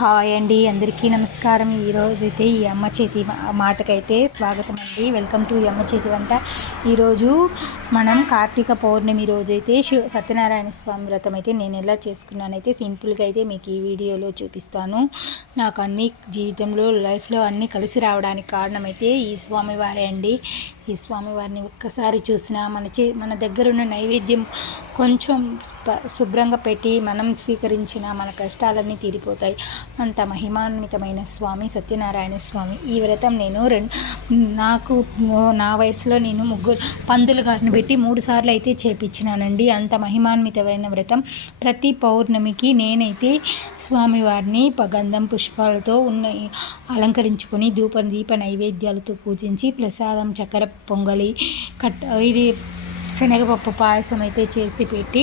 Hi అండి, అందరికీ నమస్కారం. ఈరోజైతే ఈ అమ్మ చేతి మాటకైతే స్వాగతం అండి. వెల్కమ్ టు ఈ అమ్మ చేతి వంట. ఈరోజు మనం కార్తీక పౌర్ణమి రోజైతే సత్యనారాయణ స్వామి వ్రతం అయితే నేను ఎలా చేసుకున్నానైతే సింపుల్గా అయితే మీకు ఈ వీడియోలో చూపిస్తాను. నాకు అన్ని జీవితంలో లైఫ్లో అన్నీ కలిసి రావడానికి కారణమైతే ఈ స్వామివారే అండి. ఈ స్వామివారిని ఒక్కసారి చూసినా మన దగ్గర ఉన్న నైవేద్యం కొంచెం శుభ్రంగా పెట్టి మనం స్వీకరించిన మన కష్టాలన్నీ తీరిపోతాయి. అంత మహిమాన్వితమైన స్వామి సత్యనారాయణ స్వామి. ఈ వ్రతం నేను నా వయసులో నేను పందులు గారిని పెట్టి 3 సార్లు అయితే చేపించినానండి. అంత మహిమాన్వితమైన వ్రతం. ప్రతి పౌర్ణమికి నేనైతే స్వామివారిని గంధం పుష్పాలతో అలంకరించుకొని దీప నైవేద్యాలతో పూజించి ప్రసాదం చక్కెర పొంగలి ఇది శనగపప్పు పాయసం అయితే చేసి పెట్టి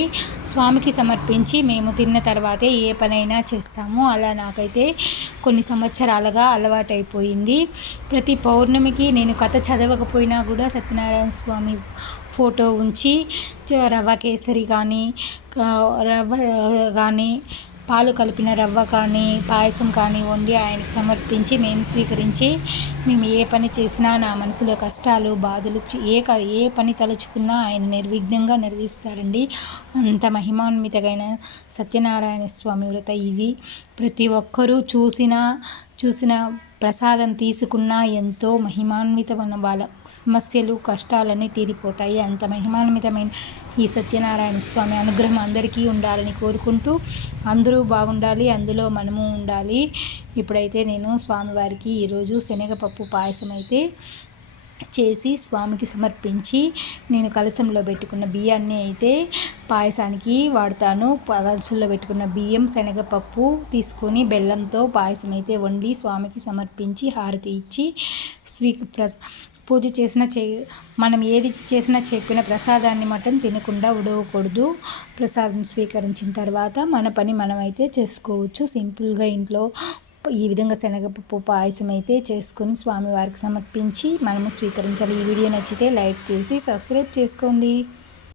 స్వామికి సమర్పించి మేము తిన్న తర్వాతే ఏ పనైనా చేస్తాము. అలా నాకైతే కొన్ని సంవత్సరాలుగా అలవాటైపోయింది. ప్రతి పౌర్ణమికి నేను కథ చదవకపోయినా కూడా సత్యనారాయణ స్వామి ఫోటో ఉంచి రవ్వ కేసరి కానీ పాలు కలిపిన రవ్వ కానీ పాయసం కానీ వండి ఆయనకి సమర్పించి మేము స్వీకరించి మేము ఏ పని చేసినా నా మనసులో కష్టాలు బాధలు ఏ పని తలుచుకున్నా ఆయన నిర్విఘ్నంగా నిర్వహిస్తారండి. అంత మహిమాన్వితమైన సత్యనారాయణ స్వామి వ్రత ఇది. ప్రతి ఒక్కరూ చూసిన ప్రసాదం తీసుకున్నా ఎంతో మహిమాన్వితమైన వాళ్ళ సమస్యలు కష్టాలన్నీ తీరిపోతాయి. అంత మహిమాన్వితమైన ఈ సత్యనారాయణ స్వామి అనుగ్రహం అందరికీ ఉండాలని కోరుకుంటూ అందరూ బాగుండాలి, అందులో మనము ఉండాలి. ఇప్పుడైతే నేను స్వామివారికి ఈరోజు శనగపప్పు పాయసం అయితే చేసి స్వామికి సమర్పించి నేను కలశంలో పెట్టుకున్న బియ్యాన్ని అయితే పాయసానికి వాడతాను. కలశంలో పెట్టుకున్న బియ్యం శనగపప్పు తీసుకొని బెల్లంతో పాయసం అయితే వండి స్వామికి సమర్పించి హారతి ఇచ్చి పూజ మనం ఏది చేసినా చెప్పిన ప్రసాదాన్ని మటం తినకుండా ఉడవకూడదు. ప్రసాదం స్వీకరించిన తర్వాత మన పని మనమైతే చేసుకోవచ్చు. సింపుల్గా ఇంట్లో ఈ విధంగా శనగపప్పు పాయసం అయితే చేసుకొని స్వామివారికి సమర్పించి మనము స్వీకరించాలి. ఈ వీడియో నచ్చితే లైక్ చేసి సబ్స్క్రైబ్ చేసుకోండి.